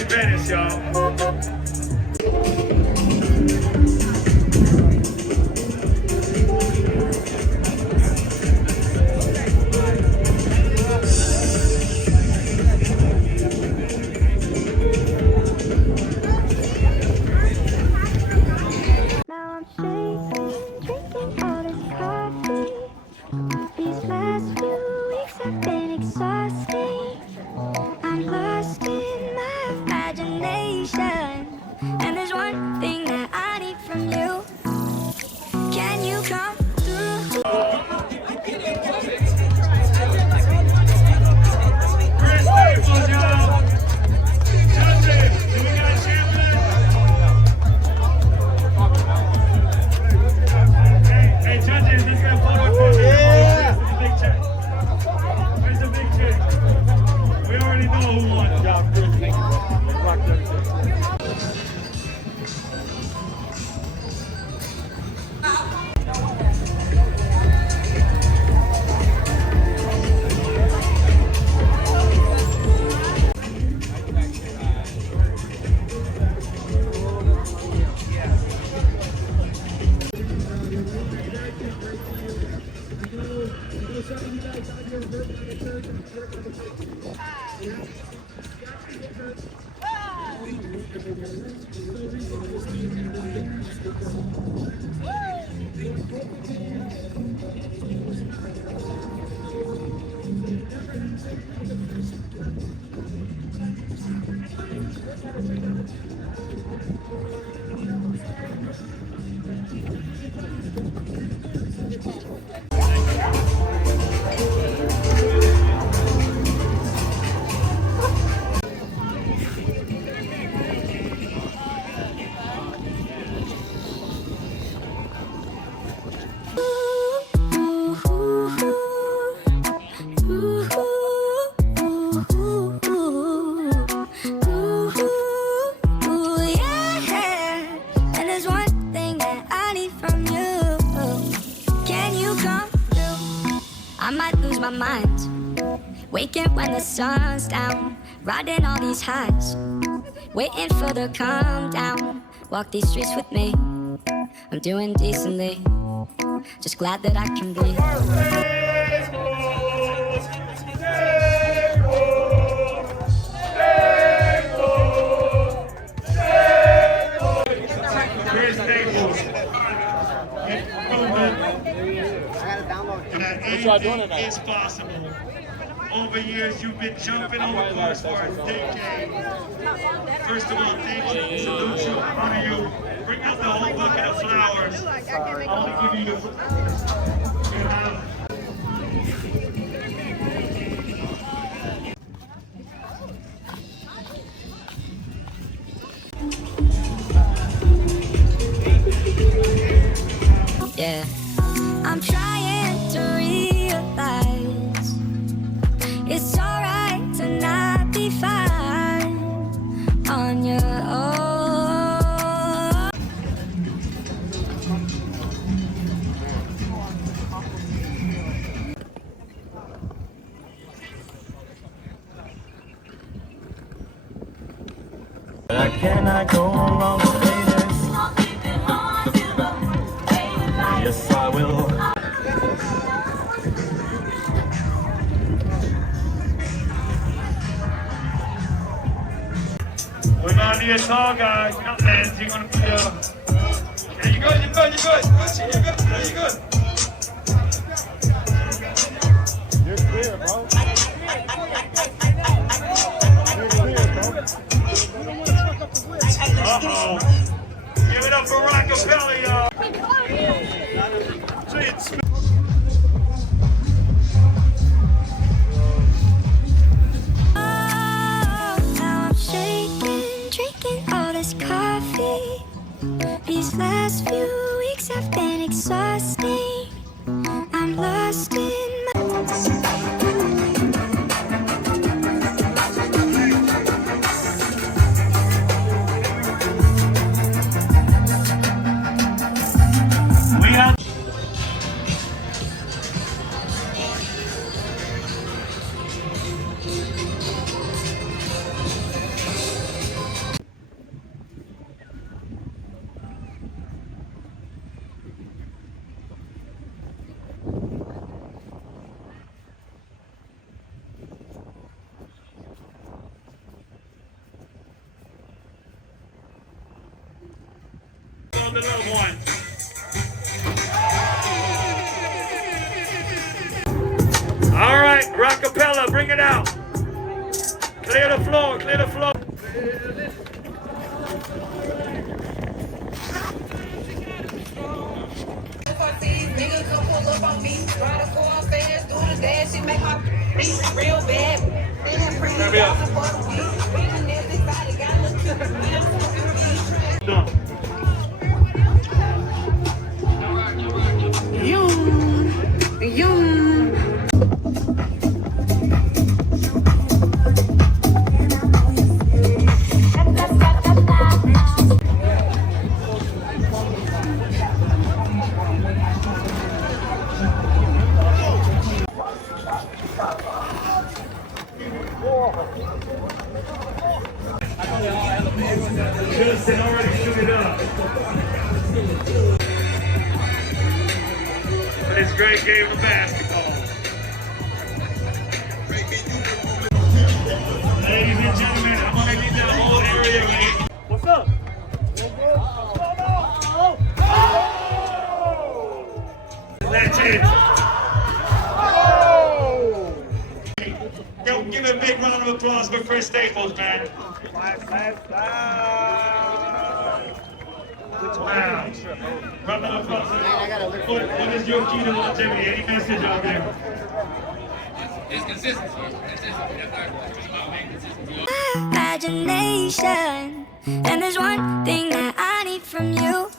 in Venice, y'all. Waking when the sun's down, riding all these highs, waiting for the calm down. Walk these streets with me, I'm doing decently, just glad that I can breathe. It's possible. Over years, you've been jumping on the course for a decade. First of all, thank you, salute you, honor you. Bring out the whole bucket of flowers. I want to give you Yeah, I'm trying to realize it's alright to not be fine on your own. I cannot go wrong with this. Yes, I will. We're gonna need a tall guy. Come on, man. You're gonna be yeah, you're good, you're good, you're good. You're good, you're good. You're clear, bro. Uh-oh. Give it up for Rockapelli, y'all. Coffee. These last few weeks have been exhausting. I'm lost in my... on the loved ones. All right, rockapella, bring it out. Clear the floor, clear the floor. Nigga come pull up on me, ride a car fast, do the dash, she make my beat real bad. Feeling pretty, got the fuck weed. Feeling everybody got the Justin already shoot it up. For this great game of basketball. Ladies and gentlemen, I'm gonna need that whole area game. What's up? That's it. Yo, give a big round of applause for Chris Staples, man. Wow. Round of applause. What is your key to longevity? Any message out there? It's consistency. Imagination, and there's one thing that I need from you.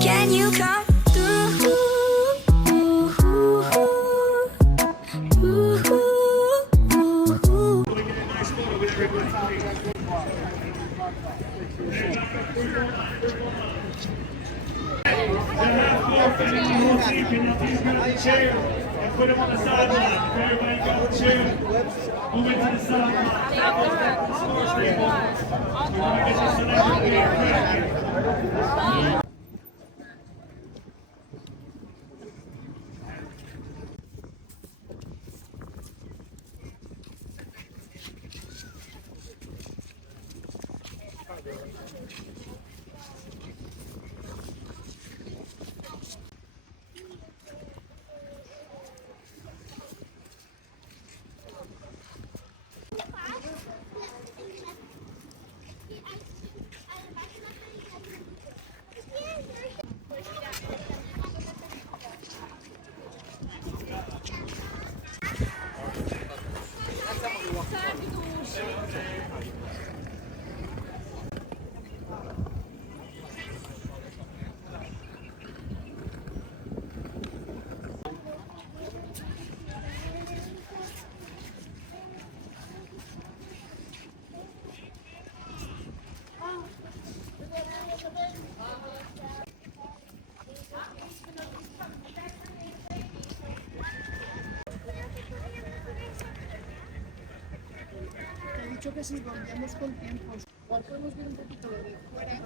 Can you come through? Can you please go to the chair and put him on the sideline? Everybody go to the chair. Move into the sideline. We're going to get you selected here. Dicho que si volvíamos con tiempo, ¿cuál podemos ver un poquito de fuera?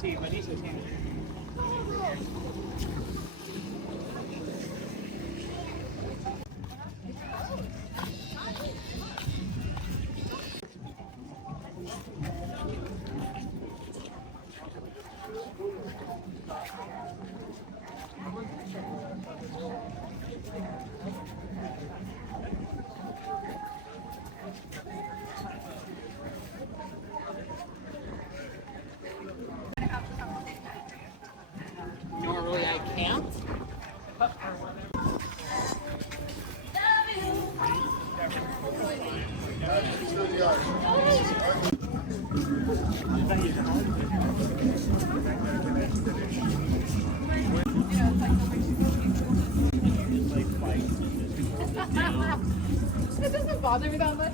Sí, Venice, sí. Normally I can't. It doesn't bother me that much.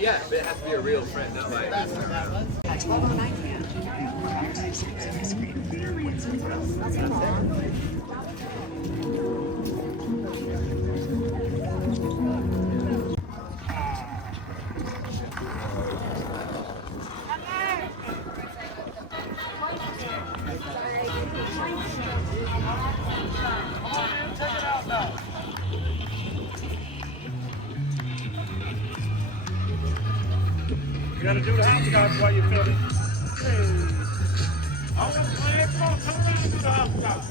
Yeah, but it has to be a real friend, not like. You gotta do the hopscotch while you're filming. Hey. I want to play it. Come on, turn around and do the hopscotch.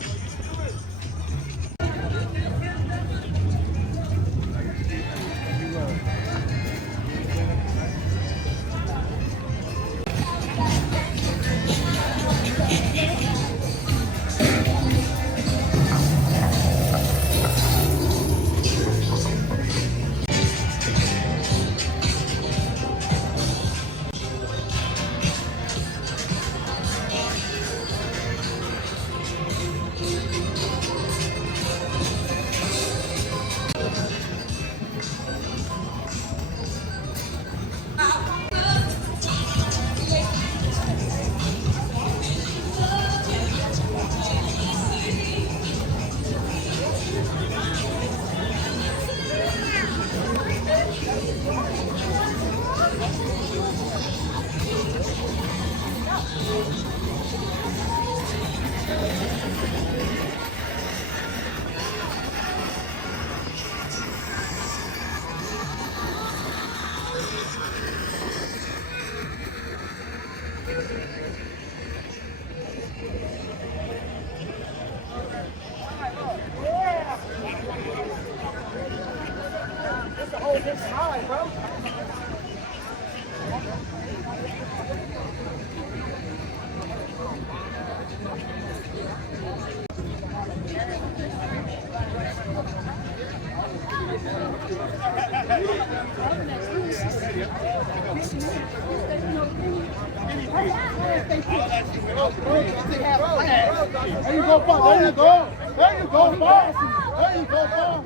There you go, boss. There you go. There you go, boss. There you go, boss.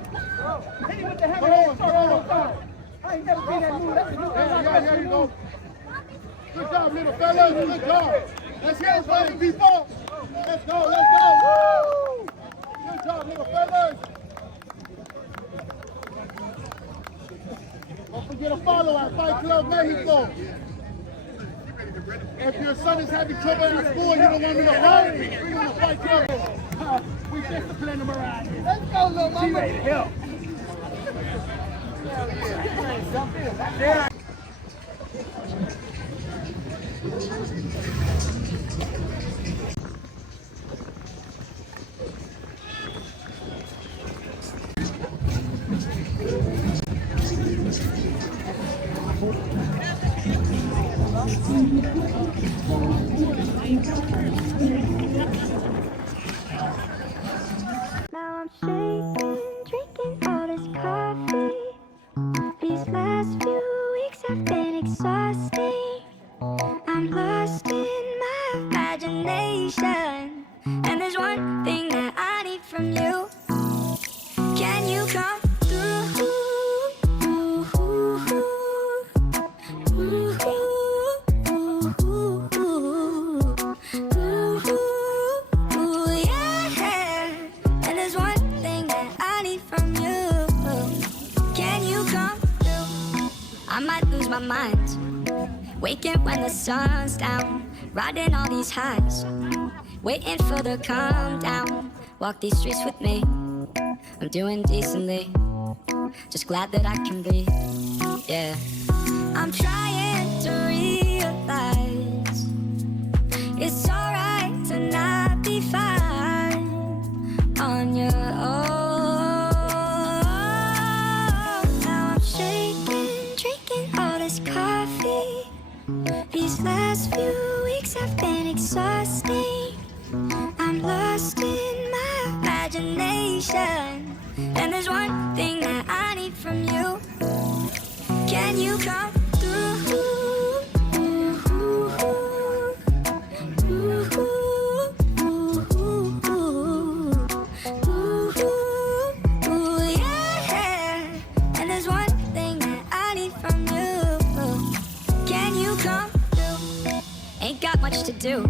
Hit him with the hammer. I ain't never seen that move. That's a new Yeah, you go. Good job, little fellas. Good job. Let's go, buddy. People. Let's go. Let's go. Woo! Good job, little fellas. Don't forget to follow at Fight Club Mexico. If your son is having trouble in school, you don't want me to fight. Bring him to Fight Club. We discipline him around here. Let's go, little mama. She ready to help. Now I'm shaking, drinking all this coffee. These last few weeks have been exhausting. I'm lost in my imagination, and there's one thing that I need from you. Can you come through? Yeah. And there's one thing that I need from you. Can you come through? I might lose my mind, waking when the sun's down, riding all these highs, waiting for the calm down. Walk these streets with me, I'm doing decently, just glad that I can breathe. Yeah, I'm trying to realize it's alright to not be fine on your own. Now I'm shaking, drinking all this coffee. These last few weeks have been exhausting. I'm lost in my imagination, and there's one thing that I need from you. Can you come through? Yeah. And there's one thing that I need from you. Can you come through? Ain't got much to do.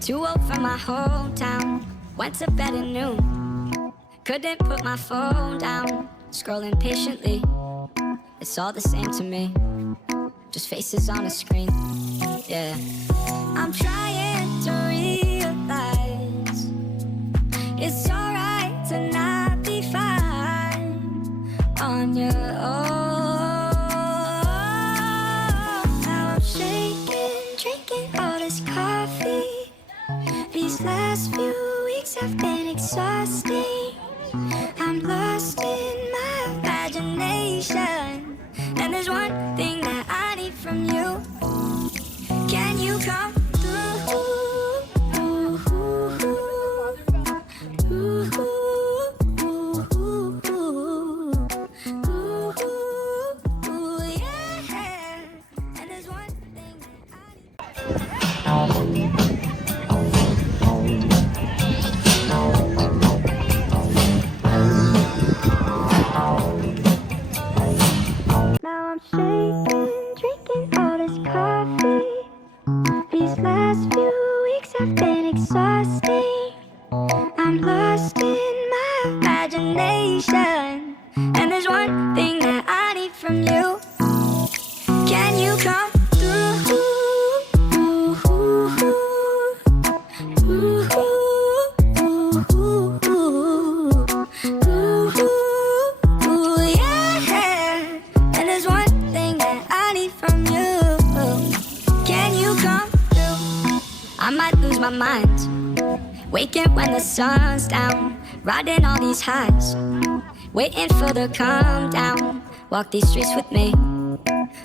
Too old for my hometown. Went to bed at noon. Couldn't put my phone down. Scrolling patiently. It's all the same to me. Just faces on a screen. Yeah. I'm trying to realize it's alright to not be fine on your own. Now These last few weeks have been exhausting. I'm lost in my imagination, and there's one thing that I need from you. Can you come through? Yeah. And there's one thing that I need. Now I'm shaking, drinking all this coffee. These last few weeks have been exhausting. I'm lost in my imagination, and there's one thing that I need from you. Can you come through? Yeah. And there's one thing that I need from you. Can you come through? I might lose my mind, waking when the sun's down, riding all these highs, waiting for the calm down. Walk these streets with me,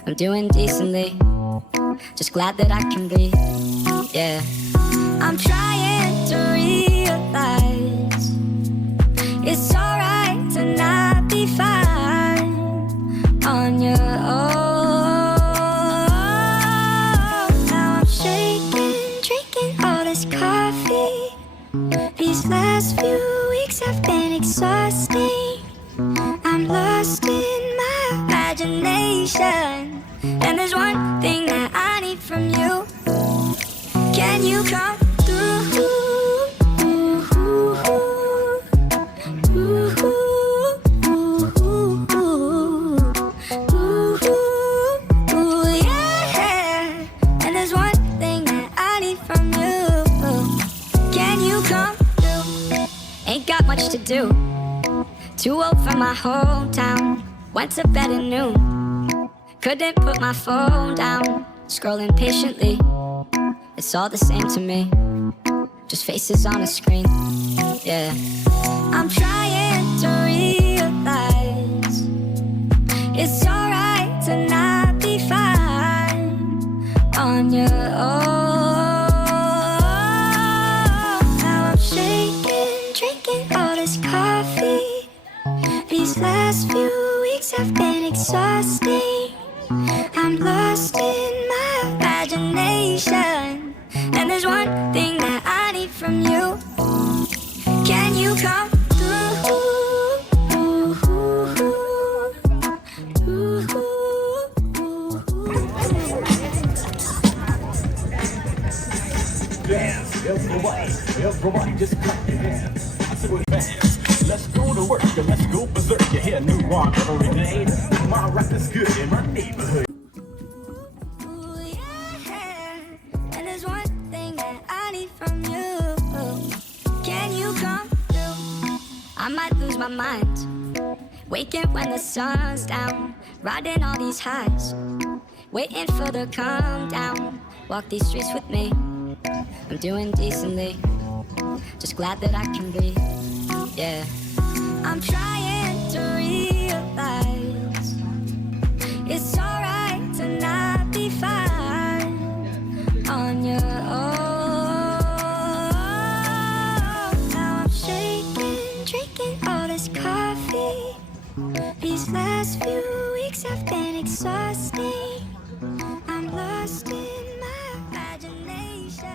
I'm doing decently, just glad that I can breathe. Yeah, I'm trying to realize it's alright to not be fine on your own. Now I'm shaking, drinking all this coffee. These last few weeks have been exhausting. I'm lost in my imagination, and there's one thing that I need from you. Can you come through? Yeah. And there's one thing that I need from you. Can you come through? Ain't got much to do. Too old for my hometown. Went to bed at noon. Couldn't put my phone down. Scrolling patiently. It's all the same to me. Just faces on a screen. Yeah. I'm trying to realize it's alright to not be fine on your own. Now I'm shaking, drinking all this coffee. These last few weeks have been exhausting. I'm lost in my imagination, and there's one thing that I need from you. Can you come through? Dance, everybody just clap your hands. I said, fans, let's go to work and let's go berserk. You hear new one every day. My rap is good in my neighborhood. Yeah. And there's one thing that I need from you. Can you come through? I might lose my mind, waking when the sun's down, riding all these highs, waiting for the calm down. Walk these streets with me, I'm doing decently, just glad that I can breathe. Yeah, I'm trying to realize it's alright to not be fine on your own. Now I'm shaking, drinking all this coffee. These last few weeks have been exhausting. I'm lost in my imagination.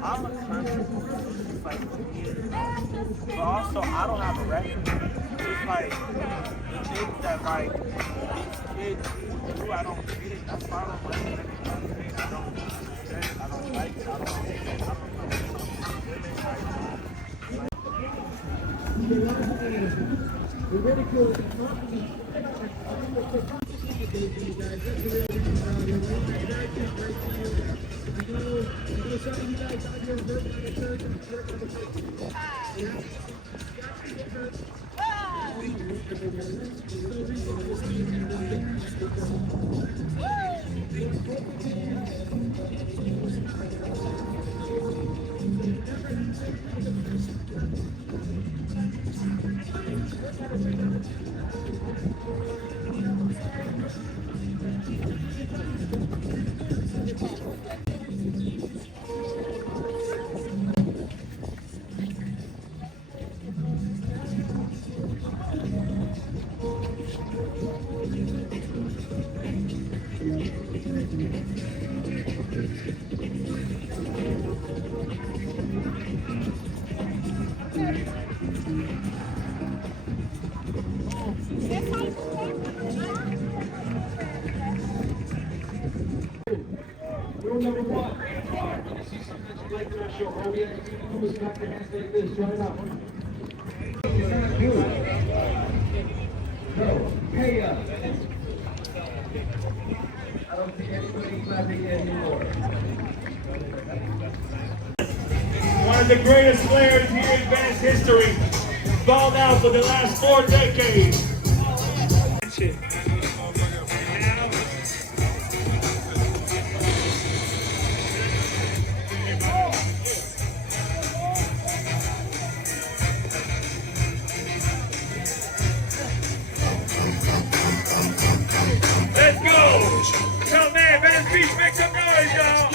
I'm a country boy, like, but also I don't have a record. It's like the things that like these kids do, I don't get it. That's why I don't like it. I don't understand it. I don't like it. I don't understand it. Rule number one. You see something that you like to show, oh yeah, you can always clap your hands like this, try it out. You're not good. So, hey I don't think anybody clapping anymore. One of the greatest players here in Venice history. Balled out for the last 4 decades. Let's go! Tell man, Venice Beach, make some noise, y'all!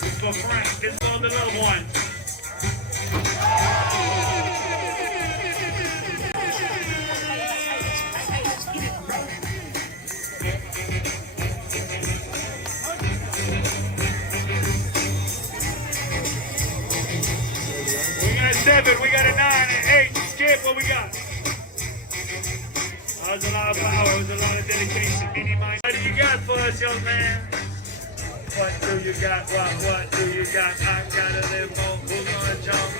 This is for Frank, this is for the little one. We got a 7, we got a 9, and 8. Skip, what we got? That was a lot of power, it was a lot of dedication. What do you got for us, young man? What do you got? What do you got? I gotta live on. Who's gonna jump?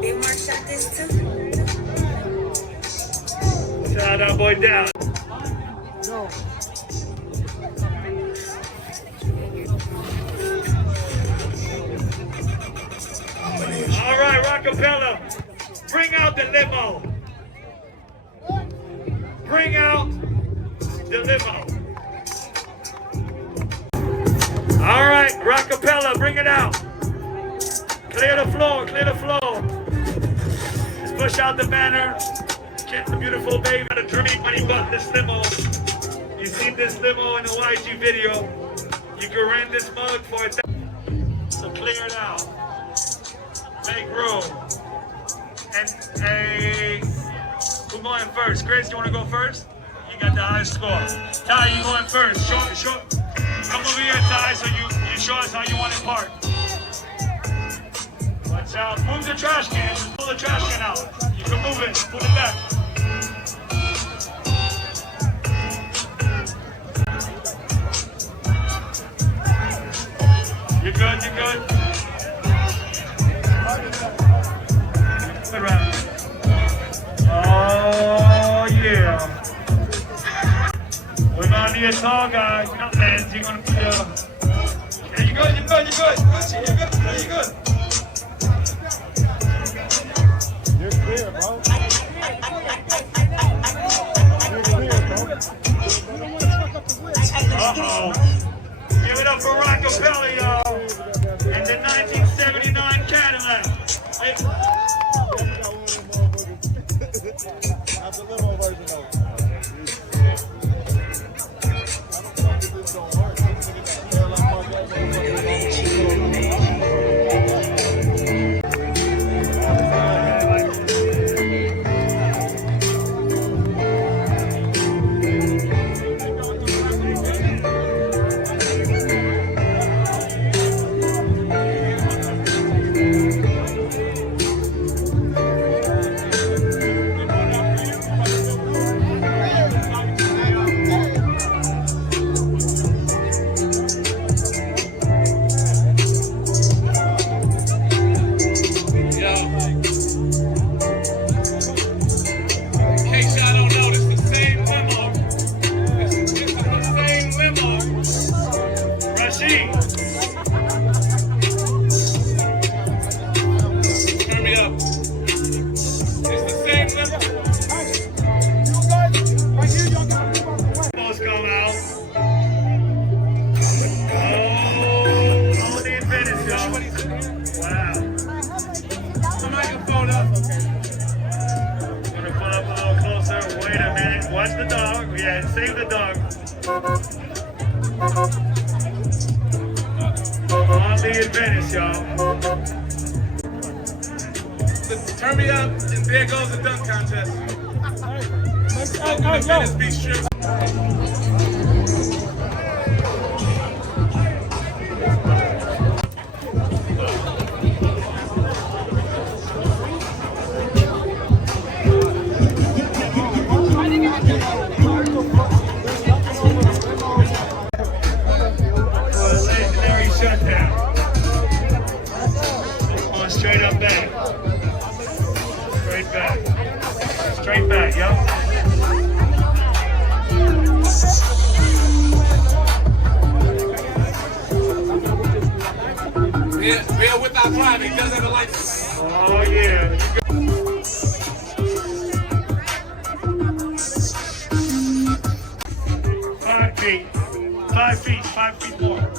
Big Mark shot this too. Shout that boy down. No. All right, Rockapella, bring out the limo. Bring out the limo. All right, Rockapella, bring it out. Clear the floor, clear the floor. Just push out the banner. Get the beautiful baby out of dream when he bought this limo. You seen this limo in the YG video. You can rent this mug for $1,000. So clear it out. Make room. And who's going first? Chris, you want to go first? You got the highest score. Ty, you going first. Show. Come over here, Ty, so you show us how you want it parked. Watch out. Move the trash can. Just pull the trash can out. You can move it. Pull it back. You good? You good? Good round. Oh, yeah. We're gonna need a tall guy. You're not Lance. You're gonna put yeah, you good? You good? You good? You're good? Yeah, you good? You're clear, bro. You're clear, bro. Uh-oh. Give it up for Rockapella, y'all. And the 1979 Cadillac. Hey. That's a limo version of it. Watch the dog. Yeah, save the dog. On the Venice, y'all. Turn me up, and there goes the dunk contest. Venice Beach strip. Straight back, yo. Real without driving, doesn't have a license. Oh, yeah. 5 feet. 5 feet. 5 feet more.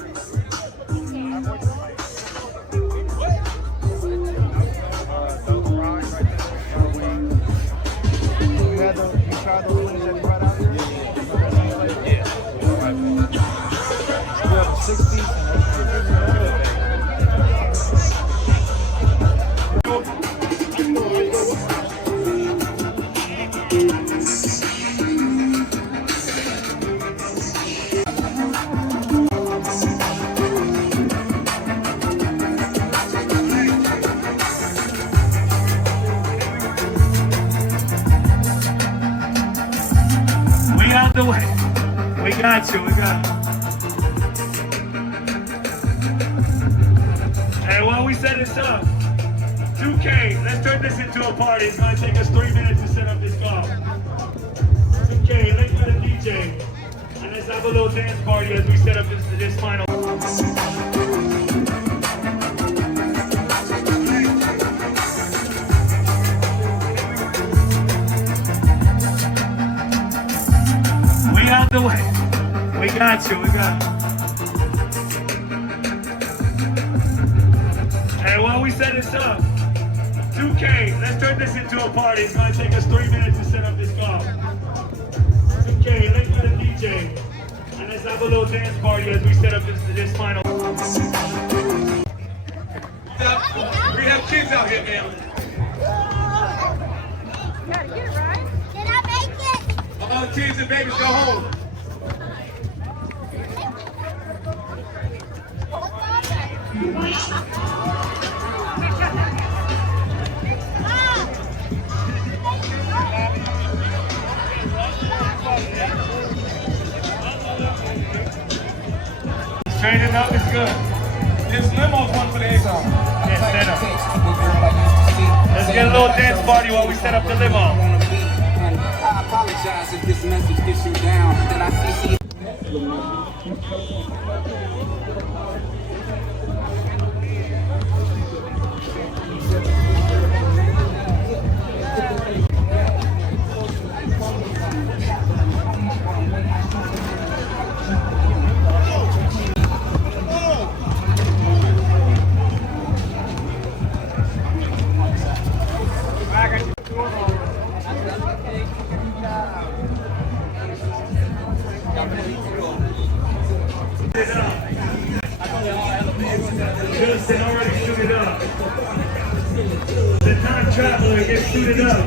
We out the way. We got you. We got you. Hey, while we set this up, 2K, let's turn this into a party. It's gonna take us 3 minutes to set up this golf. 2K, let's get a DJ. And let's have a little dance party as we set up this final. We out the way. We got you. We got you. Hey, while we set this up, 2K, let's turn this into a party. It's gonna take us 3 minutes to set up this golf. 2K, let's get a DJ. And let's have a little dance party as we set up this final. We have kids out here, man. Gotta get it right. Did I make it? All the kids and babies go home. Straighten up is good. This limo's one for the exam. Yeah, set up. Let's get a little dance party while we set up the limo. I apologize if this message gets you down. Then I see. Justin already suited up. The time traveler gets suited up.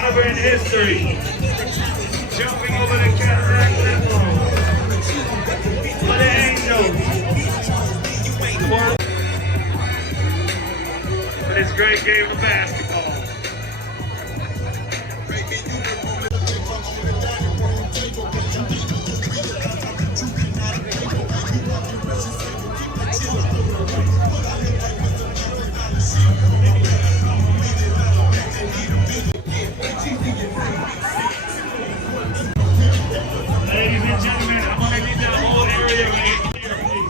Ever in history, jumping over the cataract limo. For the Angels. For this great game of basketball. Ladies and gentlemen, I'm gonna need that whole area right here, please.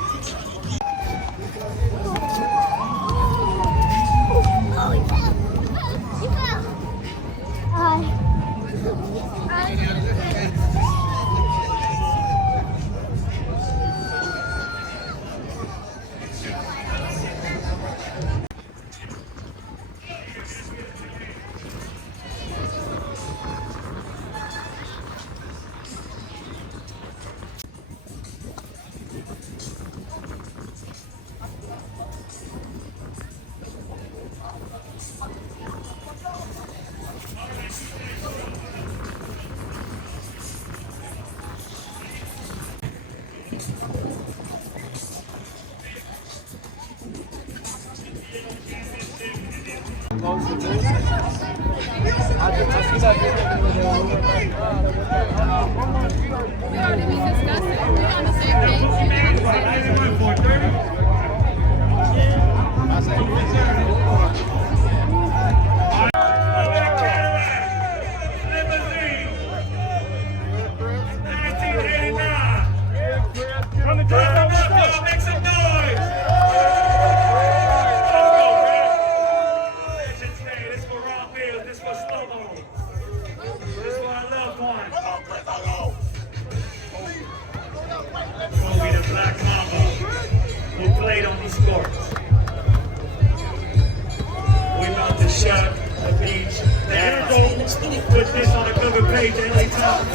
Put this on the cover page LA Times.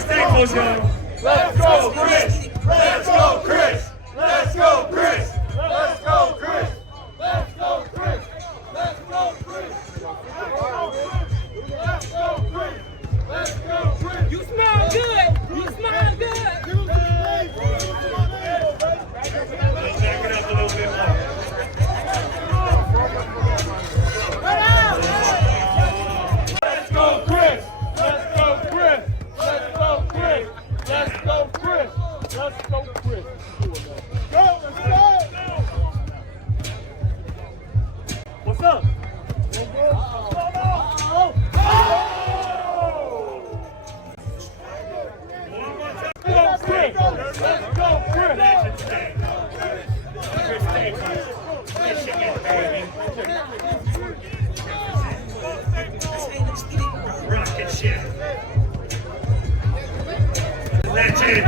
Staples, y'all. Let's go, Chris! Let's go, Chris! Let's go, Chris! Let's go, Chris! Let's go, Chris! Let's go, Chris! Let's go, Chris! Let's go, Chris! You smell good. You smell good. Back it up a little bit more. Let's go, Chris! Let's go, Chris! Let's go, Chris! Let's go, Chris! Let's go, Chris! Go, let's go! What's up? Let's go, Chris! Chris Staples, Michigan, baby. Rocket ship. Legend.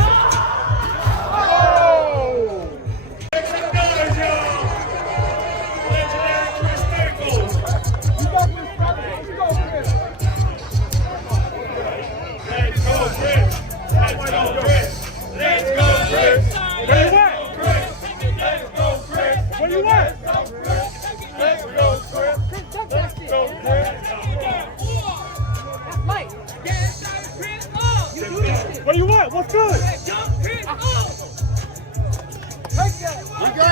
Make some noise, y'all. Legendary Chris Staples. Let's go, Chris. Let's go, Chris. Let's go, Chris. Where you at? Let's go, Chris. Where you at? Let's go, Chris. Let's go, Chris. Where you at? What's good? We go.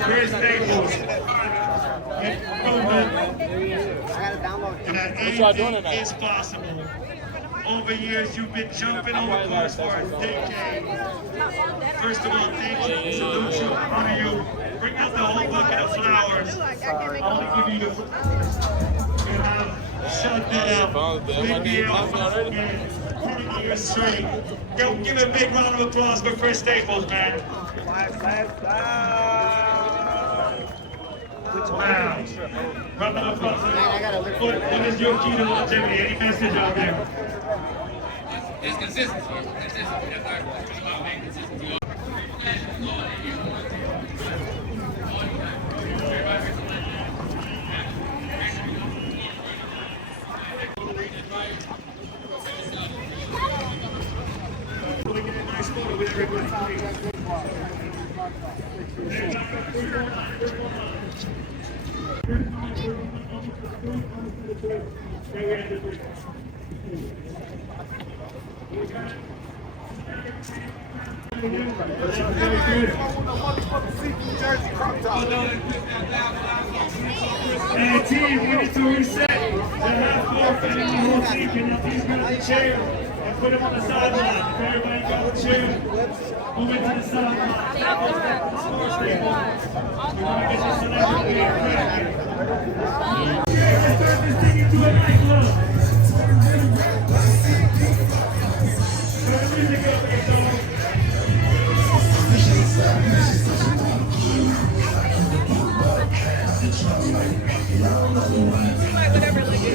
Chris Staples. Anything is possible. Over years, you've been jumping on the course for a decade. First of all, thank you, salute you, honor you. Bring out the whole bucket of flowers. I'll give you shut that up. Big deal. 10 years straight. Yo, give a big round of applause for Chris Staples, man. Wow. Round of applause. What is your key to longevity? Any message out there? It's consistency. Consistency. That's our main consistency. Hey team, we need to reset. The half court and the whole team can now please grab the chair and put them on the sideline. If everybody got the chair, move it to the sideline. We're gonna get you selected here. Let's turn this thing into a nightclub. Turn the music up here, dog. Whatever, like